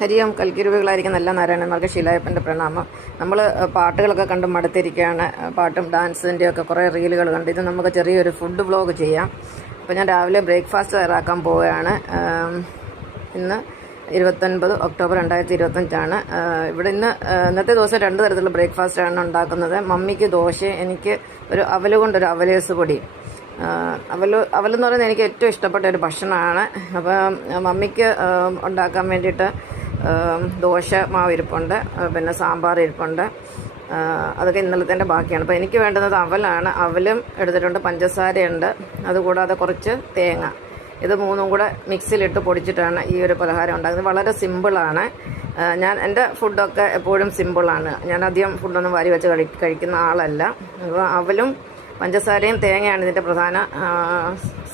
ഹരിയം കൽക്കിരുവികളായിരിക്കുന്ന എല്ലാ നാരായണന്മാർക്ക് ശീലായപ്പൻ്റെ പ്രണാമം. നമ്മൾ പാട്ടുകളൊക്കെ കണ്ട് മടുത്തിരിക്കുകയാണ്. പാട്ടും ഡാൻസിൻ്റെ ഒക്കെ കുറേ റീലുകൾ കണ്ട് ഇത് നമുക്ക് ചെറിയൊരു ഫുഡ് വ്ലോഗ് ചെയ്യാം. അപ്പോൾ ഞാൻ രാവിലെ ബ്രേക്ക്ഫാസ്റ്റ് തയ്യാറാക്കാൻ പോവുകയാണ്. ഇന്ന് 29 ഒക്ടോബർ 2025 ഇവിടെ ഇന്നത്തെ ദിവസം 2 തരത്തിലുള്ള ബ്രേക്ക്ഫാസ്റ്റാണ് ഉണ്ടാക്കുന്നത്. മമ്മിക്ക് ദോശ, എനിക്ക് ഒരു അവല് കൊണ്ടൊരു അവലേസ് പൊടി. അവലെന്ന് പറയുന്നത് എനിക്ക് ഏറ്റവും ഇഷ്ടപ്പെട്ട ഒരു ഭക്ഷണമാണ്. അപ്പോൾ മമ്മിക്ക് ഉണ്ടാക്കാൻ വേണ്ടിയിട്ട് ദോശ മാവ് ഇരിപ്പുണ്ട്, പിന്നെ സാമ്പാർ ഇരിപ്പുണ്ട്. അതൊക്കെ ഇന്നലത്തെ ബാക്കിയാണ്. അപ്പോൾ എനിക്ക് വേണ്ടുന്നത് അവലാണ്. അവലും എടുത്തിട്ടുണ്ട്, പഞ്ചസാരയുണ്ട്, അതുകൂടാതെ കുറച്ച് തേങ്ങ. ഇത് മൂന്നും കൂടെ മിക്സിയിലിട്ട് പൊടിച്ചിട്ടാണ് ഈ ഒരു പലഹാരം ഉണ്ടാക്കുന്നത്. വളരെ സിമ്പിളാണ്. എൻ്റെ ഫുഡൊക്കെ എപ്പോഴും സിമ്പിളാണ്. ഞാൻ അധികം ഫുഡൊന്നും വാരി വെച്ച് കഴിക്കുന്ന ആളല്ല. അപ്പോൾ അവലും പഞ്ചസാരയും തേങ്ങയാണ് ഇതിൻ്റെ പ്രധാന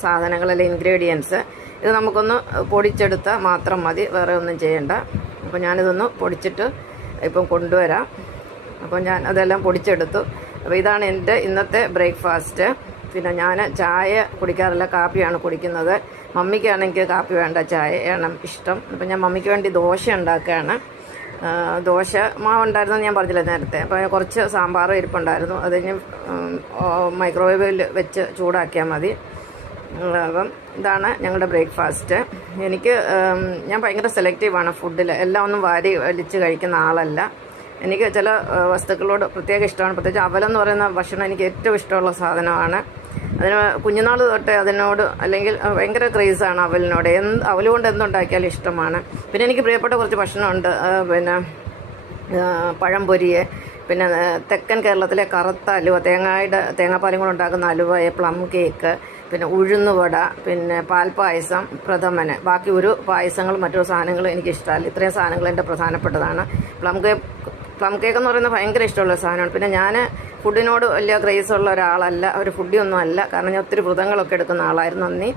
സാധനങ്ങൾ, അല്ലെങ്കിൽ ഇൻഗ്രീഡിയൻസ്. ഇത് നമുക്കൊന്ന് പൊടിച്ചെടുത്താൽ മാത്രം മതി, വേറെ ഒന്നും ചെയ്യണ്ട. അപ്പോൾ ഞാനിതൊന്ന് പൊടിച്ചിട്ട് ഇപ്പം കൊണ്ടുവരാം. അപ്പോൾ ഞാൻ അതെല്ലാം പൊടിച്ചെടുത്തു. അപ്പോൾ ഇതാണ് എൻ്റെ ഇന്നത്തെ ബ്രേക്ക്ഫാസ്റ്റ്. പിന്നെ ഞാൻ ചായ കുടിക്കാറില്ല, കാപ്പിയാണ് കുടിക്കുന്നത്. മമ്മിക്കാണെങ്കിൽ കാപ്പി വേണ്ട, ചായയാണ് ഇഷ്ടം. അപ്പോൾ ഞാൻ മമ്മിക്ക് വേണ്ടി ദോശ ഉണ്ടാക്കുകയാണ്. ദോശ മാവ് ഉണ്ടായിരുന്നു ഞാൻ പറഞ്ഞില്ല നേരത്തെ. അപ്പോൾ കുറച്ച് സാമ്പാർ ഇരിപ്പുണ്ടായിരുന്നു, അത് ഞാൻ മൈക്രോവേവിൽ വെച്ച് ചൂടാക്കിയാൽ മതി. അപ്പം ഇതാണ് ഞങ്ങളുടെ ബ്രേക്ക്ഫാസ്റ്റ്. ഞാൻ ഭയങ്കര സെലക്റ്റീവാണ് ഫുഡിൽ. എല്ലാം ഒന്നും വാരി വലിച്ച് കഴിക്കുന്ന ആളല്ല. എനിക്ക് ചില വസ്തുക്കളോട് പ്രത്യേക ഇഷ്ടമാണ്. പ്രത്യേകിച്ച് അവലെന്ന് പറയുന്ന ഭക്ഷണം എനിക്ക് ഏറ്റവും ഇഷ്ടമുള്ള സാധനമാണ്. അതിന് കുഞ്ഞുനാൾ തൊട്ടേ അതിനോട്, അല്ലെങ്കിൽ ഭയങ്കര ക്രേസാണ് അവലിനോട്. അവൽ കൊണ്ട് എന്തുണ്ടാക്കിയാലും ഇഷ്ടമാണ്. പിന്നെ എനിക്ക് പ്രിയപ്പെട്ട കുറച്ച് ഭക്ഷണമുണ്ട്. പിന്നെ പഴംപൊരിയെ, പിന്നെ തെക്കൻ കേരളത്തിലെ കറുത്ത അലുവ, തേങ്ങാപ്പാലും കൊണ്ട് ഉണ്ടാക്കുന്ന അലുവ, പ്ലം കേക്ക്, പിന്നെ ഉഴുന്നുവട, പിന്നെ പാൽപ്പായസം, പ്രഥമന്. ബാക്കി ഒരു പായസങ്ങളും മറ്റൊരു സാധനങ്ങളും എനിക്കിഷ്ടമല്ല. ഇത്രയും സാധനങ്ങൾ എൻ്റെ പ്രധാനപ്പെട്ടതാണ്. പ്ലം കേക്ക് എന്ന് പറയുന്നത് ഭയങ്കര ഇഷ്ടമുള്ള സാധനമാണ്. പിന്നെ ഞാൻ ഫുഡിനോട് വലിയ ക്രേസുള്ള ഒരാളല്ല, ഒരു ഫുഡിയൊന്നും അല്ല. കാരണം ഞാൻ ഒത്തിരി വ്രതങ്ങളൊക്കെ എടുക്കുന്ന ആളായിരുന്നു. നന്ദി.